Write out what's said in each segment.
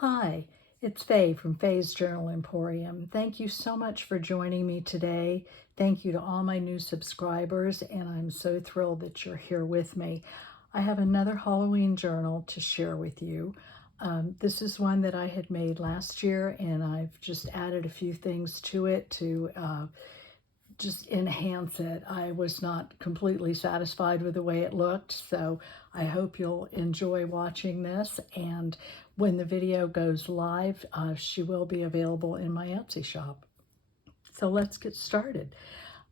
Hi, it's Faye from Faye's Journal Emporium. Thank you so much for joining me today. Thank you to all my new subscribers, and I'm so thrilled that you're here with me. I have another Halloween journal to share with you. This is one that I had made last year, and I've just added a few things to it to just enhance it. I was not completely satisfied with the way it looked, so I hope you'll enjoy watching this. And when the video goes live, she will be available in my Etsy shop. So let's get started.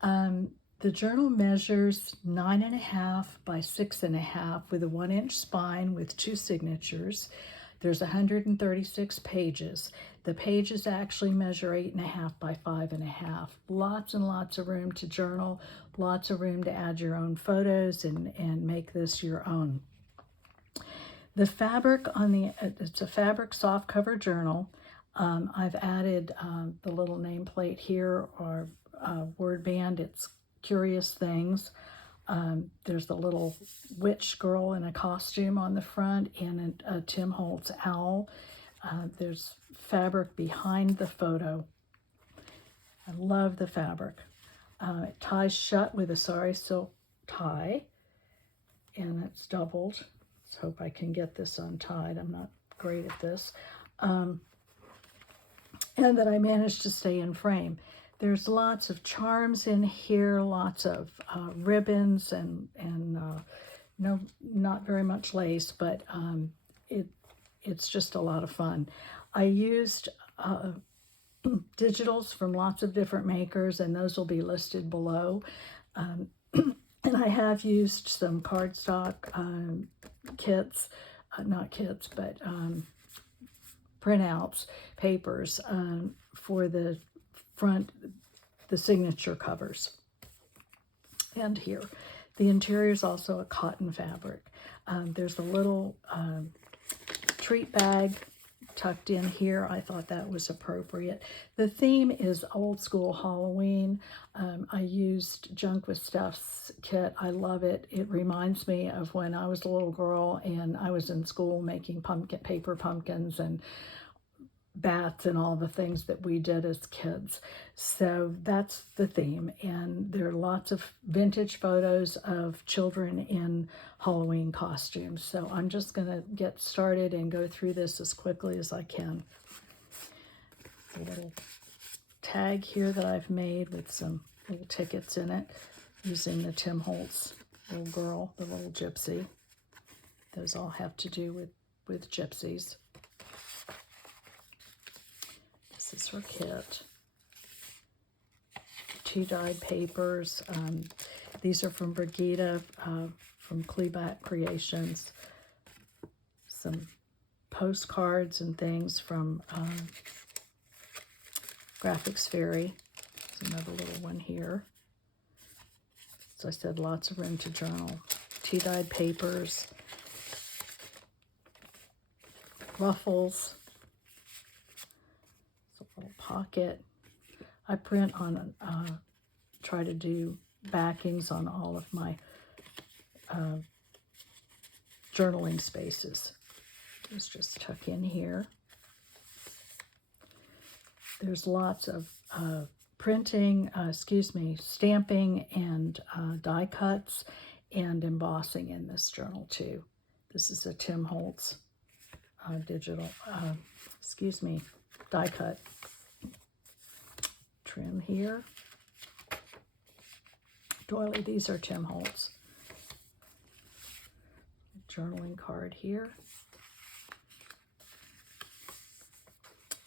The journal measures 9.5 by 6.5 with a 1-inch spine with 2 signatures. There's 136 pages. The pages actually measure 8.5 by 5.5. Lots and lots of room to journal, lots of room to add your own photos and make this your own. The fabric it's a fabric soft cover journal. I've added the little nameplate here or word band. It's Curious Things. There's a little witch girl in a costume on the front and a Tim Holtz owl. There's fabric behind the photo. I love the fabric. It ties shut with a sari silk tie, and it's doubled. Let's hope I can get this untied. I'm not great at this. And that I managed to stay in frame. There's lots of charms in here, lots of ribbons, and no, not very much lace, but it's just a lot of fun. I used digitals from lots of different makers, and those will be listed below. And I have used some cardstock kits, not kits, but printouts, papers for the front, the signature covers. And here, the interior is also a cotton fabric. There's a little treat bag tucked in here. I thought that was appropriate. The theme is old school Halloween. I used Junk with Stuff's kit. I love it. It reminds me of when I was a little girl and I was in school making paper pumpkins and bats and all the things that we did as kids. So that's the theme, and there are lots of vintage photos of children in Halloween costumes. So I'm just going to get started and go through this as quickly as I can. A little tag here that I've made with some little tickets in it using the Tim Holtz little girl, the little gypsy. Those all have to do with gypsies. This is her kit. 2 dyed papers. These are from Brigida from Klebat Creations. Some postcards and things from Graphics Fairy. There's another little one here. So I said lots of room to journal. 2 dyed papers. Ruffles. Little pocket. I print on, try to do backings on all of my journaling spaces. Let's just tuck in here. There's lots of stamping and die cuts and embossing in this journal too. This is a Tim Holtz digital, die cut trim here. Doily, these are Tim Holtz. Journaling card here.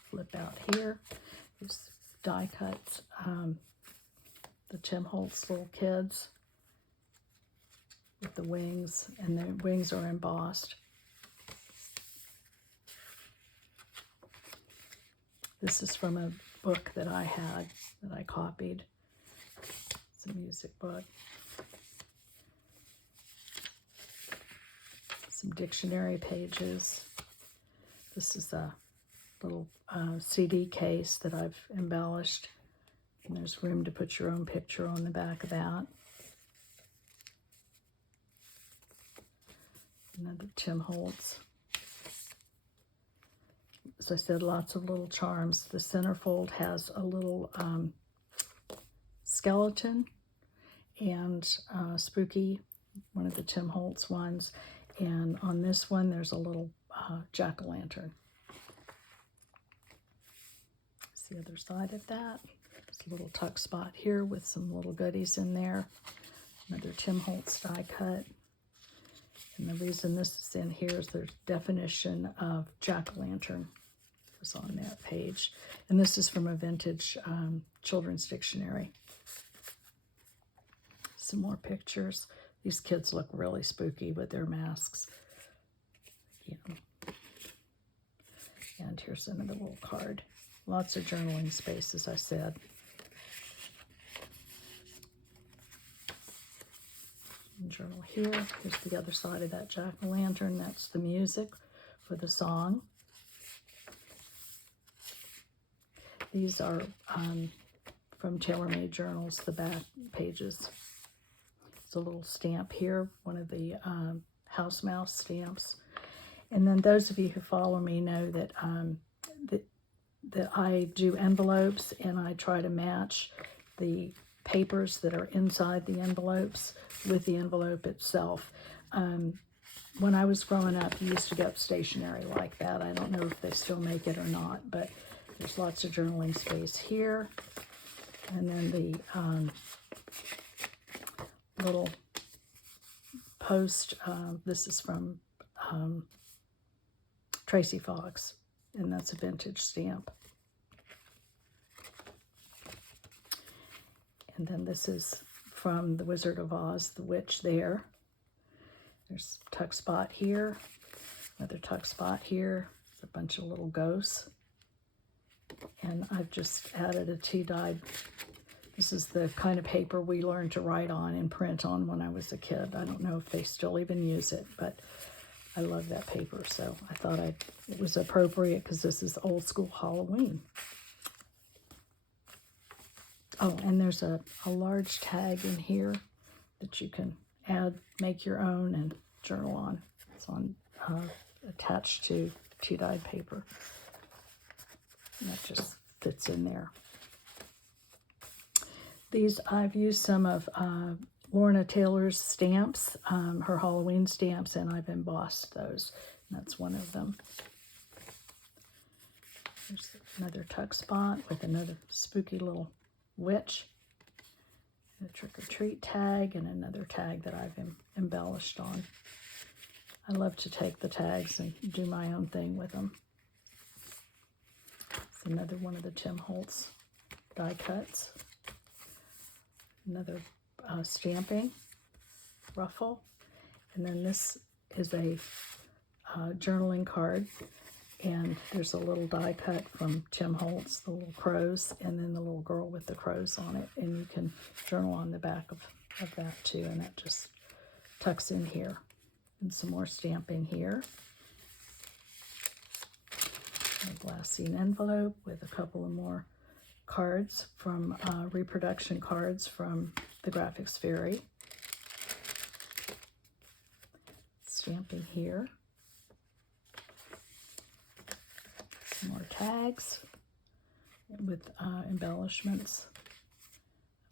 Flip out here. These die cuts. The Tim Holtz little kids with the wings, and the wings are embossed. This is from a book that I had, that I copied. It's a music book. Some dictionary pages. This is a little CD case that I've embellished. And there's room to put your own picture on the back of that. Another Tim Holtz. as I said, lots of little charms. The centerfold has a little skeleton and spooky, one of the Tim Holtz ones. And on this one, there's a little jack-o'-lantern. That's the other side of that. There's a little tuck spot here with some little goodies in there. Another Tim Holtz die cut. And the reason this is in here is there's definition of jack-o'-lantern was on that page. And this is from a vintage children's dictionary. Some more pictures. These kids look really spooky with their masks. Yeah. And here's another little card. Lots of journaling space, as I said. And journal here. Here's the other side of that jack-o'-lantern. That's the music for the song. These are from TaylorMade Journals, the back pages. It's a little stamp here, one of the house mouse stamps. And then those of you who follow me know that, that I do envelopes, and I try to match the papers that are inside the envelopes with the envelope itself. When I was growing up, you used to get stationery like that. I don't know if they still make it or not, but there's lots of journaling space here. And then the little post, this is from Tracy Fox, and that's a vintage stamp. And then this is from The Wizard of Oz, the witch there. There's a tuck spot here, another tuck spot here, a bunch of little ghosts. And I've just added a tea-dyed. This is the kind of paper we learned to write on and print on when I was a kid. I don't know if they still even use it, but I love that paper. So I thought it was appropriate because this is old school Halloween. Oh, and there's a large tag in here that you can add, make your own, and journal on. It's on attached to tea-dyed paper. And that just fits in there. These, I've used some of Lorna Taylor's stamps, her Halloween stamps, and I've embossed those. And that's one of them. There's another tuck spot with another spooky little witch, a trick-or-treat tag, and another tag that I've embellished on. I love to take the tags and do my own thing with them. It's another one of the Tim Holtz die cuts. Another stamping ruffle. And then this is a journaling card. And there's a little die cut from Tim Holtz, the little crows, and then the little girl with the crows on it. And you can journal on the back of that too, and that just tucks in here. And some more stamping here. A glassine envelope with a couple of more cards from reproduction cards from the Graphics Fairy. Stamping here. More tags with embellishments.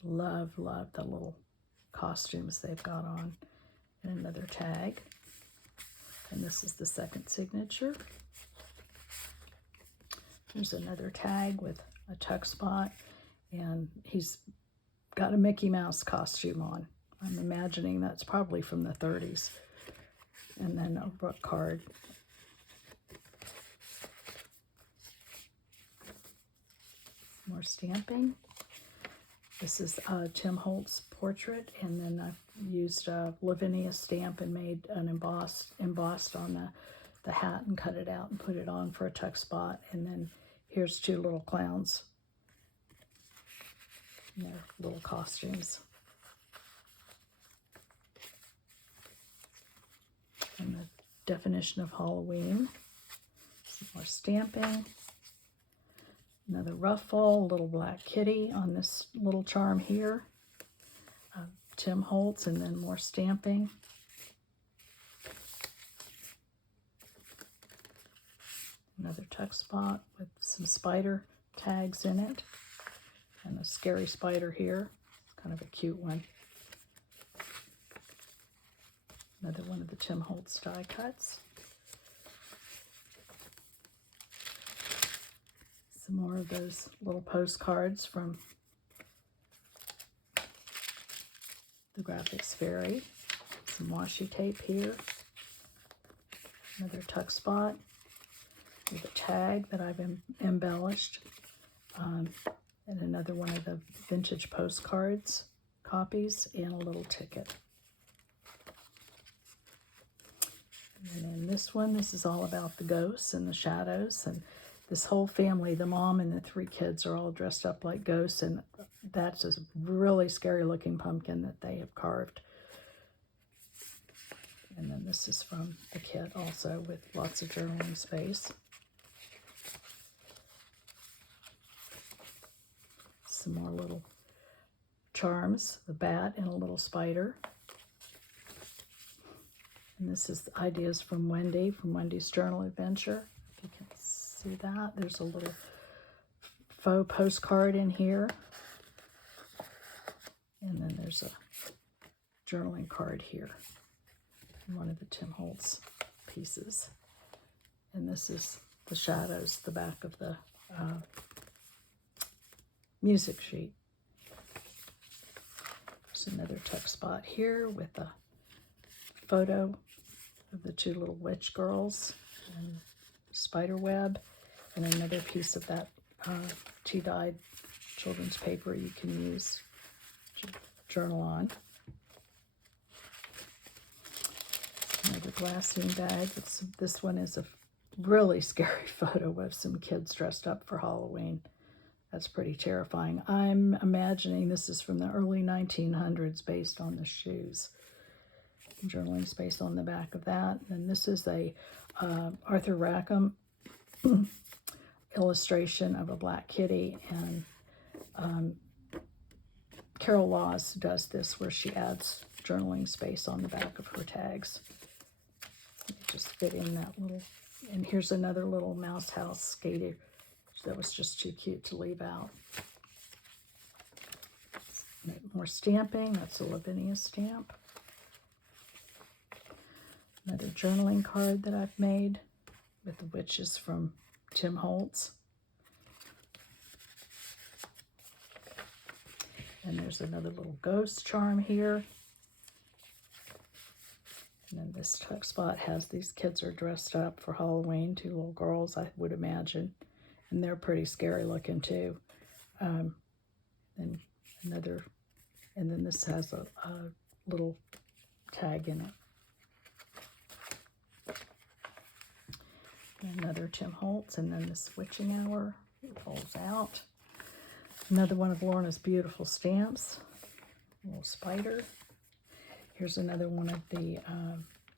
Love the little costumes they've got on. And another tag. And this is the second signature. There's another tag with a tuck spot. And he's got a Mickey Mouse costume on. I'm imagining that's probably from the 30s. And then a book card. More stamping. This is Tim Holtz portrait, and then I've used a Lavinia stamp and made an embossed on the hat and cut it out and put it on for a tuck spot. And then here's two little clowns in their little costumes. And the definition of Halloween. Some more stamping. Another ruffle, a little black kitty on this little charm here. Tim Holtz, and then more stamping. Another tuck spot with some spider tags in it. And a scary spider here. It's kind of a cute one. Another one of the Tim Holtz die cuts. Some more of those little postcards from the Graphics Fairy. Some washi tape here. Another tuck spot with a tag that I've embellished. And another one of the vintage postcards copies and a little ticket. And then this one, this is all about the ghosts and the shadows, and this whole family, the mom and the 3 kids, are all dressed up like ghosts, and that's a really scary looking pumpkin that they have carved. And then this is from the kit also, with lots of journaling space. Some more little charms, the bat and a little spider. And this is ideas from Wendy, from Wendy's Journal Adventure. If you can see that, there's a little faux postcard in here. And then there's a journaling card here, one of the Tim Holtz pieces. And this is the shadows, the back of the music sheet. There's another tuck spot here with a photo of the 2 little witch girls and spider web, and another piece of that tea-dyed children's paper you can use to journal on. Another glassine bag. This one is a really scary photo of some kids dressed up for Halloween. That's pretty terrifying. I'm imagining this is from the early 1900s based on the shoes. Journaling space on the back of that. And this is a Arthur Rackham illustration of a black kitty, and Carol Laws does this where she adds journaling space on the back of her tags. You just fit in that little, and here's another little mouse house skater that was just too cute to leave out. More stamping, that's a Lavinia stamp. Another journaling card that I've made with the witches from Tim Holtz. And there's another little ghost charm here. And then this tuck spot has these kids are dressed up for Halloween, 2 little girls, I would imagine. And they're pretty scary looking too. And another, and then this has a little tag in it. Another Tim Holtz, and then this witching hour rolls out. Another one of Lorna's beautiful stamps, a little spider. Here's another one of the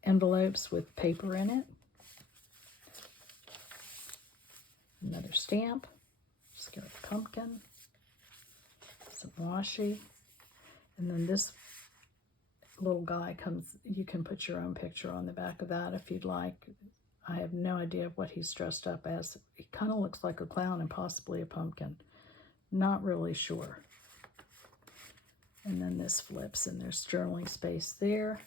envelopes with paper in it. Another stamp, scary pumpkin, some washi, and then this little guy comes, you can put your own picture on the back of that if you'd like. I have no idea what he's dressed up as. He kind of looks like a clown and possibly a pumpkin. Not really sure. And then this flips, and there's journaling space there.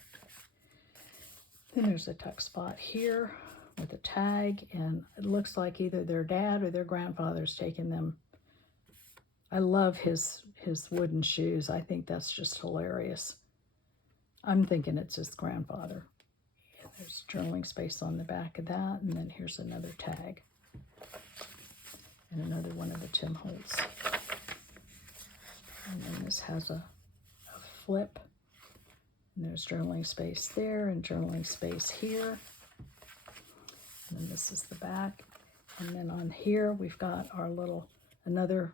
Then there's a tuck spot here with a tag, and it looks like either their dad or their grandfather's taken them. I love his wooden shoes. I think that's just hilarious. I'm thinking it's his grandfather. There's journaling space on the back of that, and then here's another tag. And another one of the Tim Holtz. And then this has a flip. And there's journaling space there and journaling space here. And then this is the back. And then on here we've got our little, another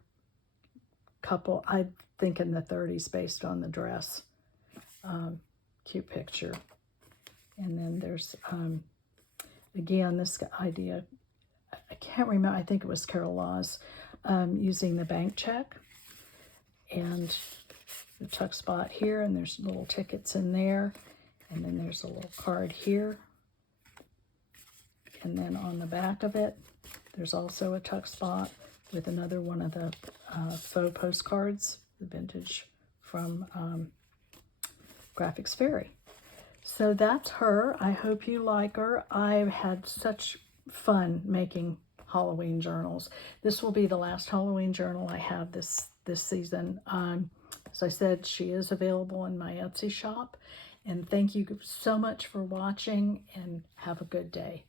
couple, I think in the 30s based on the dress. Cute picture. And then there's, again, this idea, I can't remember, I think it was Carol Laws, using the bank check and the tuck spot here, and there's little tickets in there, and then there's a little card here. And then on the back of it, There's also a tuck spot with another one of the faux postcards, the vintage from Graphics Fairy. So that's her. I hope you like her. I've had such fun making Halloween journals. This will be the last Halloween journal I have this season. As I said, she is available in my Etsy shop. And thank you so much for watching, and have a good day.